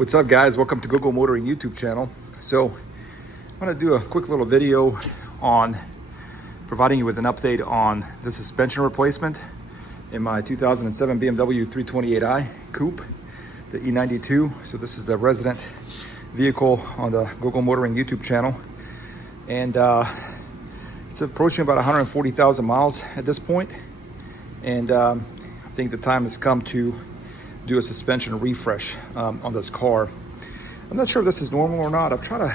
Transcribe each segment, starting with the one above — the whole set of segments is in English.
What's up, guys? Welcome to Go Motoring YouTube channel. So I'm going to do a quick little video on providing you with an update on the suspension replacement in my 2007 BMW 328i Coupe, the E92. So this is the resident vehicle on the Go Motoring YouTube channel, and it's approaching about 140,000 miles at this point, and I think the time has come to do a suspension refresh on this car. I'm not sure if this is normal or not. I'm trying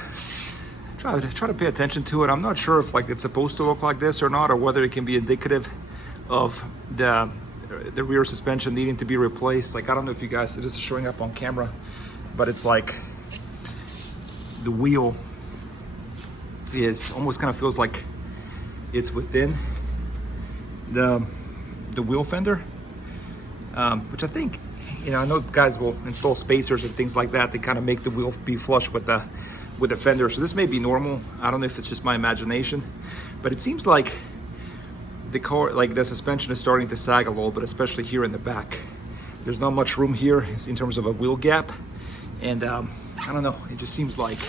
to pay attention to it. I'm not sure if like it's supposed to look like this or not, or whether it can be indicative of the rear suspension needing to be replaced. Like, I don't know if you guys, this is showing up on camera, but it's like the wheel is almost kind of feels like it's within the wheel fender, which I think, you know, I know guys will install spacers and things like that to kind of make the wheel be flush with the fender. So this may be normal. I don't know if it's just my imagination, but it seems like the car, like the suspension is starting to sag a little bit, especially here in the back. There's not much room here in terms of a wheel gap, and I don't know. It just seems like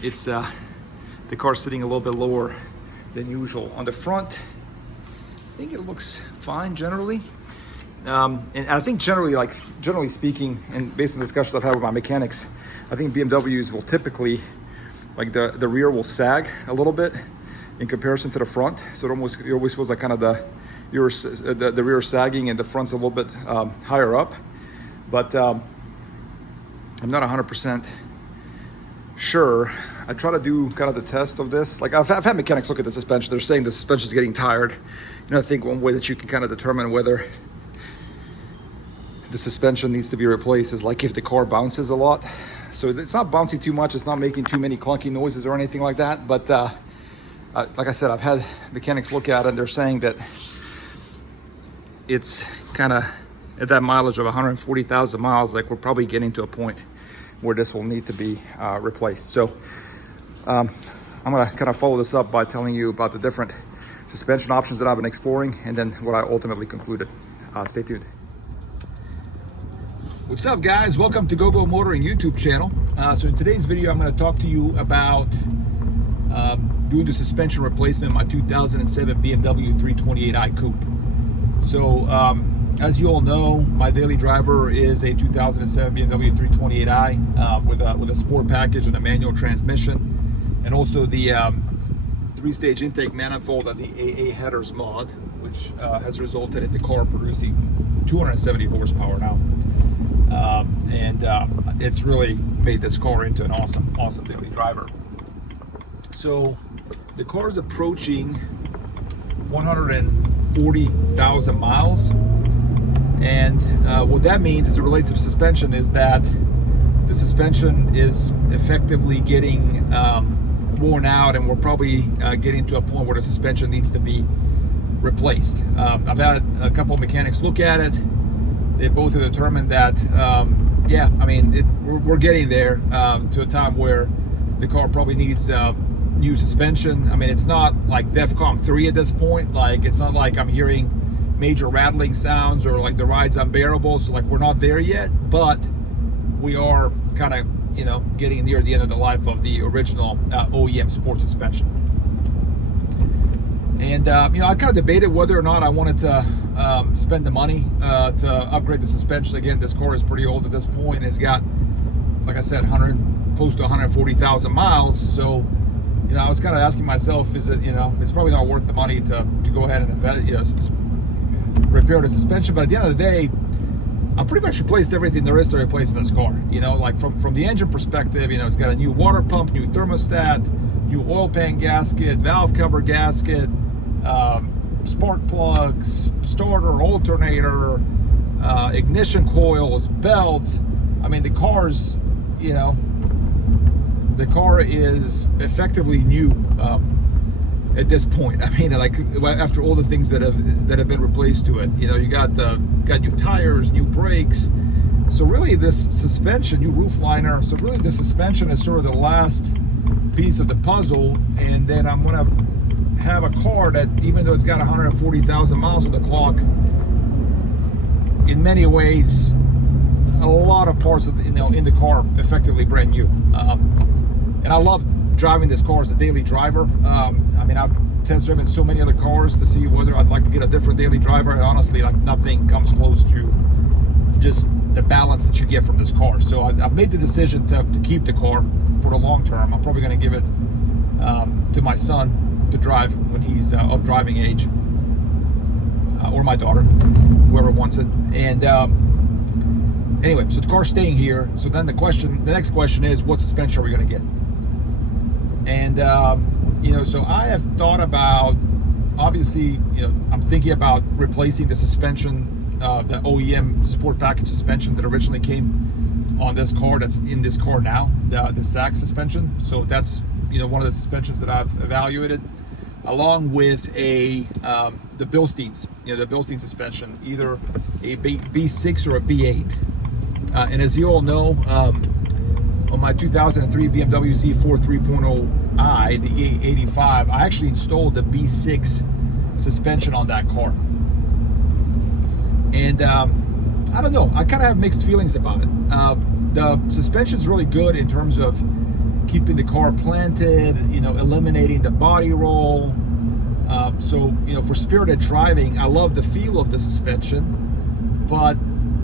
it's the car's sitting a little bit lower than usual. On the front, I think it looks fine generally. And I think generally speaking, and based on the discussions I've had with my mechanics, I think BMWs will typically, like the rear will sag a little bit in comparison to the front. So it almost feels like kind of the rear sagging and the front's a little bit higher up. But I'm not 100% sure. I try to do kind of the test of this. Like I've had mechanics look at the suspension. They're saying the suspension is getting tired. You know, I think one way that you can kind of determine whether the suspension needs to be replaced is like if the car bounces a lot. So it's not bouncing too much, it's not making too many clunky noises or anything like that, but like I said, I've had mechanics look at it and they're saying that it's kind of at that mileage of 140,000 miles, like we're probably getting to a point where this will need to be replaced. So I'm gonna kind of follow this up by telling you about the different suspension options that I've been exploring and then what I ultimately concluded. Stay tuned. What's up, guys? Welcome to Go Motoring YouTube channel. So in today's video, I'm going to talk to you about doing the suspension replacement in my 2007 BMW 328i Coupe. So as you all know, my daily driver is a 2007 BMW 328i with a sport package and a manual transmission, and also the 3-stage intake manifold and the AA headers mod, which has resulted in the car producing 270 horsepower now. It's really made this car into an awesome daily driver. So the car is approaching 140,000 miles, and what that means as it relates to suspension is that the suspension is effectively getting worn out, and we're probably getting to a point where the suspension needs to be replaced. I've had a couple of mechanics look at it. They both have determined that, yeah, I mean, we're getting there to a time where the car probably needs new suspension. I mean, it's not like DEFCON 3 at this point. Like, it's not like I'm hearing major rattling sounds or like the ride's unbearable. So like, we're not there yet, but we are kind of, you know, getting near the end of the life of the original OEM Sport Suspension. And you know, I kind of debated whether or not I wanted to spend the money to upgrade the suspension. Again, this car is pretty old at this point. It's got, like I said, close to 140,000 miles. So, you know, I was kind of asking myself, is it, you know, it's probably not worth the money to go ahead and invest, you know, repair the suspension. But at the end of the day, I pretty much replaced everything there is to replace in this car. You know, like from the engine perspective, you know, it's got a new water pump, new thermostat, new oil pan gasket, valve cover gasket, spark plugs, starter, alternator, ignition coils, belts. I mean, the car's, you know, the car is effectively new at this point. I mean, like after all the things that have been replaced to it, you know, you got new tires, new brakes. So really, this suspension, new roof liner. So really, the suspension is sort of the last piece of the puzzle, and then I'm gonna have a car that, even though it's got 140,000 miles on the clock, in many ways a lot of parts of in the car effectively brand new, and I love driving this car as a daily driver. I mean, I've test driven so many other cars to see whether I'd like to get a different daily driver, and honestly, like, nothing comes close to just the balance that you get from this car. So I've made the decision to keep the car for the long term. I'm probably going to give it to my son to drive when he's of driving age, or my daughter, whoever wants it. And anyway, so the car's staying here. So then the next question is, what suspension are we going to get? And you know, so I have thought about, obviously, you know, I'm thinking about replacing the suspension, the OEM Sport Package suspension that originally came on this car, that's in this car now, the Sachs suspension. So that's, you know, one of the suspensions that I've evaluated, along with the Bilsteins, you know, the Bilstein suspension, either a B6 or a B8. And as you all know, on my 2003 BMW Z4 3.0i, the E85, I actually installed the B6 suspension on that car. And I don't know, I kind of have mixed feelings about it. The suspension's really good in terms of keeping the car planted, you know, eliminating the body roll. So, you know, for spirited driving, I love the feel of the suspension, but,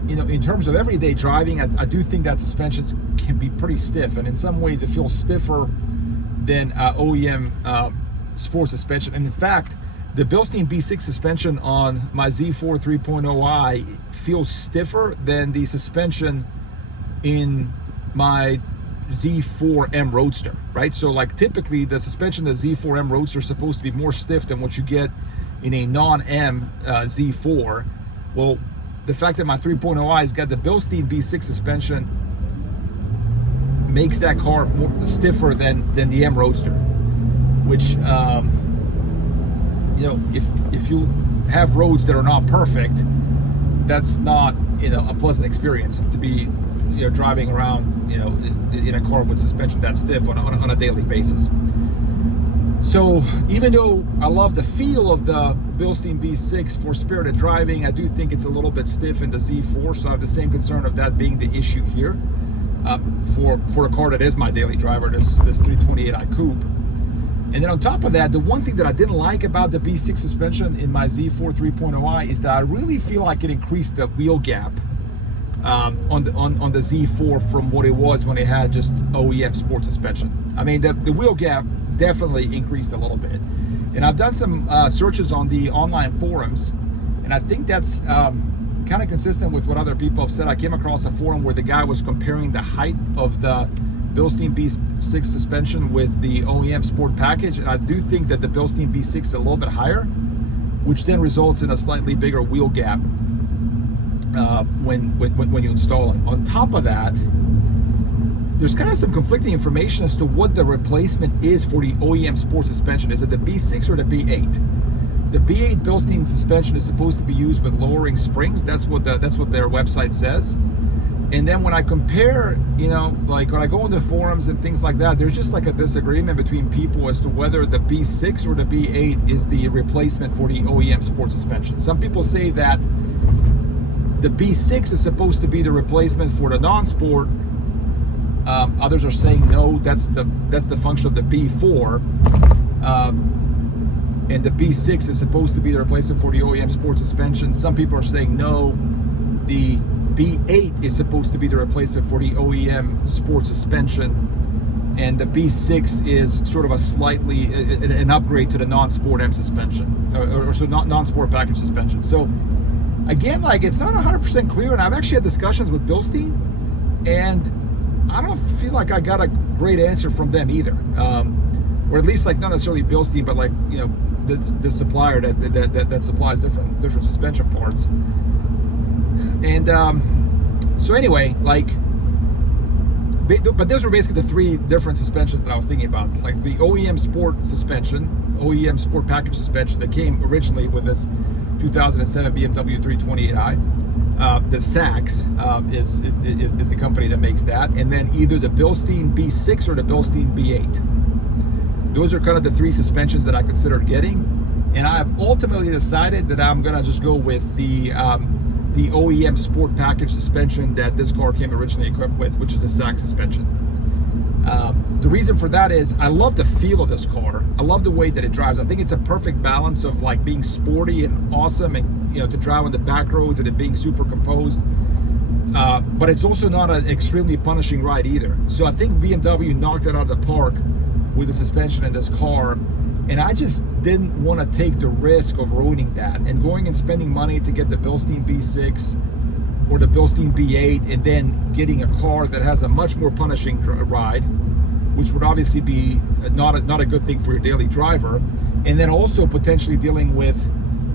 you know, in terms of everyday driving, I do think that suspensions can be pretty stiff, and in some ways it feels stiffer than OEM sport suspension. And in fact, the Bilstein B6 suspension on my Z4 3.0i feels stiffer than the suspension in my Z4M Roadster, right? So, like, typically the suspension of the Z4M Roadster is supposed to be more stiff than what you get in a non-M Z4. Well, the fact that my 3.0i has got the Bilstein B6 suspension makes that car more stiffer than the M Roadster, which, you know, if you have roads that are not perfect, that's not, you know, a pleasant experience to be, you know, driving around, you know, in a car with suspension that stiff on a daily basis. So even though I love the feel of the Bilstein B6 for spirited driving, I do think it's a little bit stiff in the Z4, so I have the same concern of that being the issue here for a car that is my daily driver, this 328i Coupe. And then on top of that, the one thing that I didn't like about the B6 suspension in my Z4 3.0i is that I really feel like it increased the wheel gap on the Z4 from what it was when it had just OEM sport suspension. I mean, the wheel gap definitely increased a little bit. And I've done some searches on the online forums, and I think that's kind of consistent with what other people have said. I came across a forum where the guy was comparing the height of the Bilstein B6 suspension with the OEM Sport Package, and I do think that the Bilstein B6 is a little bit higher, which then results in a slightly bigger wheel gap when you install it. On top of that, there's kind of some conflicting information as to what the replacement is for the OEM Sport suspension. Is it the B6 or the B8? The B8 Bilstein suspension is supposed to be used with lowering springs. That's what their website says. And then when I compare, you know, like when I go into forums and things like that, there's just like a disagreement between people as to whether the B6 or the B8 is the replacement for the OEM Sport suspension. Some people say that the B6 is supposed to be the replacement for the non-sport. Others are saying no, that's the function of the B4, and the B6 is supposed to be the replacement for the OEM Sport suspension. Some people are saying no, the B8 is supposed to be the replacement for the OEM Sport suspension, and the B6 is sort of a slightly an upgrade to the non-sport M suspension, or so non-sport package suspension. So again, like, it's not 100% clear, and I've actually had discussions with Bilstein, and I don't feel like I got a great answer from them either, or at least, like, not necessarily Bilstein, but, like, you know, the supplier that supplies different suspension parts. And so anyway, like, but those were basically the three different suspensions that I was thinking about, like the OEM Sport suspension, OEM Sport Package suspension that came originally with this 2007 BMW 328i. The Sachs is the company that makes that, and then either the Bilstein B6 or the Bilstein B8. Those are kind of the three suspensions that I considered getting, and I've ultimately decided that I'm gonna just go with the the OEM Sport Package suspension that this car came originally equipped with, which is a Sachs suspension. The reason for that is I love the feel of this car. I love the way that it drives. I think it's a perfect balance of like being sporty and awesome, and to drive on the back roads and it being super composed. But it's also not an extremely punishing ride either. So I think BMW knocked it out of the park with the suspension in this car. And I just didn't want to take the risk of ruining that and going and spending money to get the Bilstein B6 or the Bilstein B8 and then getting a car that has a much more punishing ride, which would obviously be not a good thing for your daily driver. And then also potentially dealing with,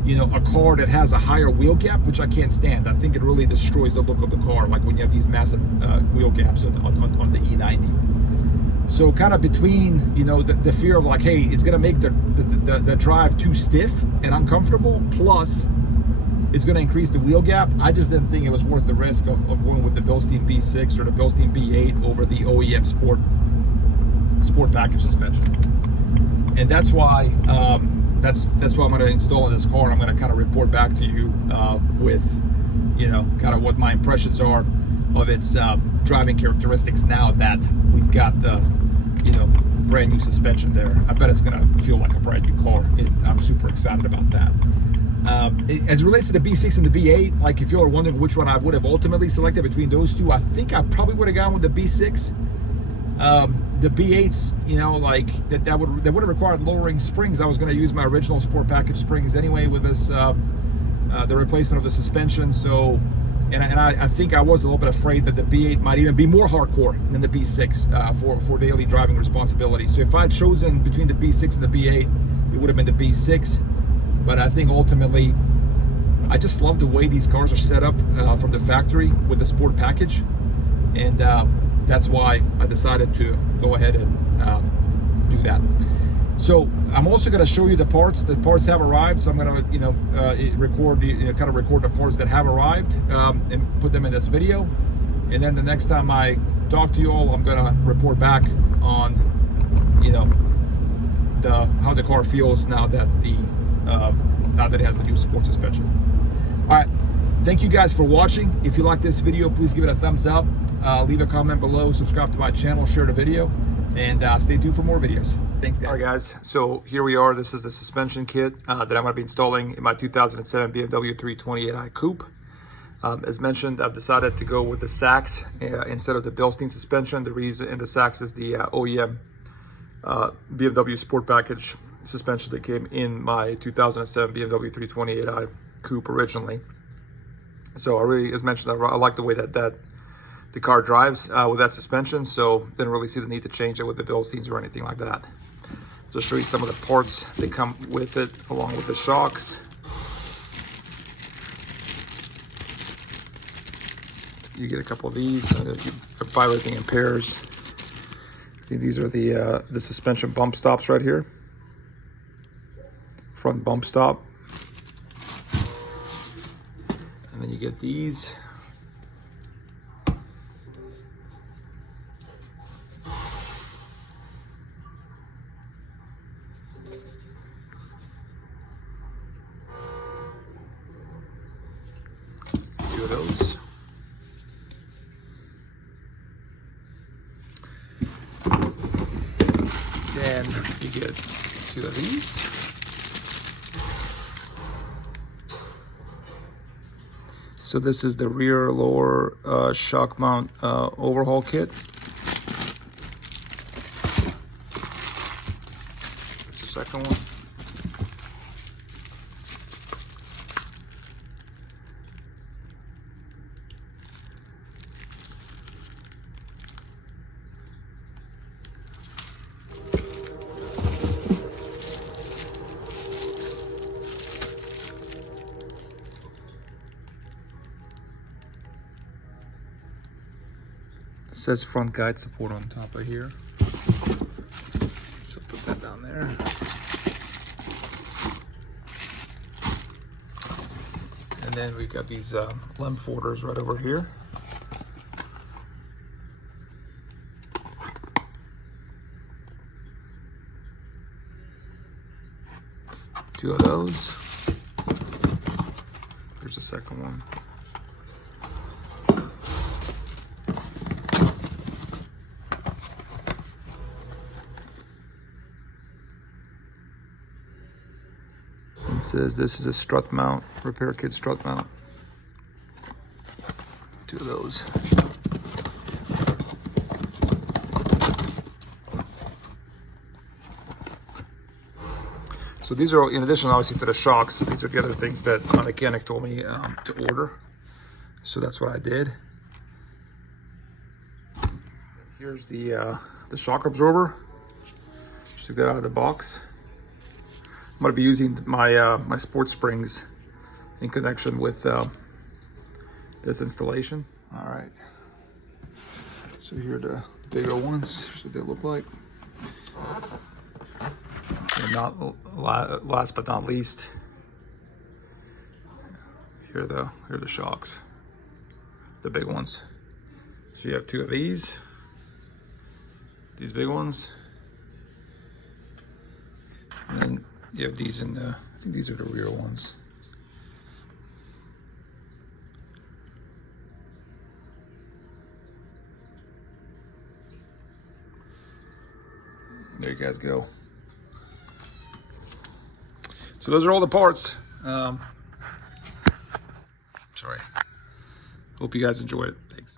a car that has a higher wheel gap, which I can't stand. I think it really destroys the look of the car, like when you have these massive wheel gaps on the E90. So kind of between, the fear of like, hey, it's gonna make the drive too stiff and uncomfortable, plus it's gonna increase the wheel gap. I just didn't think it was worth the risk of going with the Bilstein B6 or the Bilstein B8 over the OEM Sport Package suspension. And that's why that's what I'm going to install in this car, and I'm going to kind of report back to you with kind of what my impressions are of its driving characteristics now that we've got the brand new suspension there. I bet it's going to feel like a brand new car. I'm super excited about that. As it relates to the B6 and the B8, like if you're wondering which one I would have ultimately selected between those two, I think I probably would have gone with the B6. The B8s, that would have required lowering springs. I was going to use my original Sport Package springs anyway with this, the replacement of the suspension. So, and I think I was a little bit afraid that the B8 might even be more hardcore than the B6 for daily driving responsibility. So if I had chosen between the B6 and the B8, it would have been the B6. But I think ultimately, I just love the way these cars are set up from the factory with the Sport Package, and that's why I decided to go ahead and do that. So I'm also going to show you the parts. The parts have arrived, so I'm going to record the parts that have arrived and put them in this video. And then the next time I talk to you all, I'm going to report back on how the car feels now that it has the new sport suspension. All right, thank you guys for watching. If you like this video, please give it a thumbs up. Leave a comment below, subscribe to my channel, share the video, and stay tuned for more videos. Thanks, guys. All right, guys, so here we are. This is the suspension kit that I'm going to be installing in my 2007 BMW 328i Coupe. As mentioned, I've decided to go with the Sachs instead of the Bilstein suspension. The reason in the Sachs is the OEM BMW Sport Package suspension that came in my 2007 BMW 328i Coupe originally. So I really, as mentioned, I like the way that the car drives with that suspension, so didn't really see the need to change it with the Bilsteins or anything like that. So I'll show you some of the parts that come with it, along with the shocks. You get a couple of these. You buy everything in pairs. I think these are the suspension bump stops right here. Front bump stop. And then you get these. Two of those. Then you get two of these. So this is the rear lower shock mount overhaul kit. That's the second one. It says front guide support on top of here. So put that down there. And then we've got these limb folders right over here. Two of those. Here's the second one. It says this is a strut mount, repair kit strut mount. 2 of those. So these are, in addition obviously to the shocks, these are the other things that my mechanic told me to order. So that's what I did. Here's the shock absorber. Just took that out of the box. I'm gonna be using my my sport springs in connection with this installation. All right. So here are the bigger ones. Here's what they look like. And not last but not least, here are the shocks, the big ones. So you have 2 of these big ones, and then you have these in the, I think these are the rear ones. There you guys go. So those are all the parts. Sorry. Hope you guys enjoyed it. Thanks.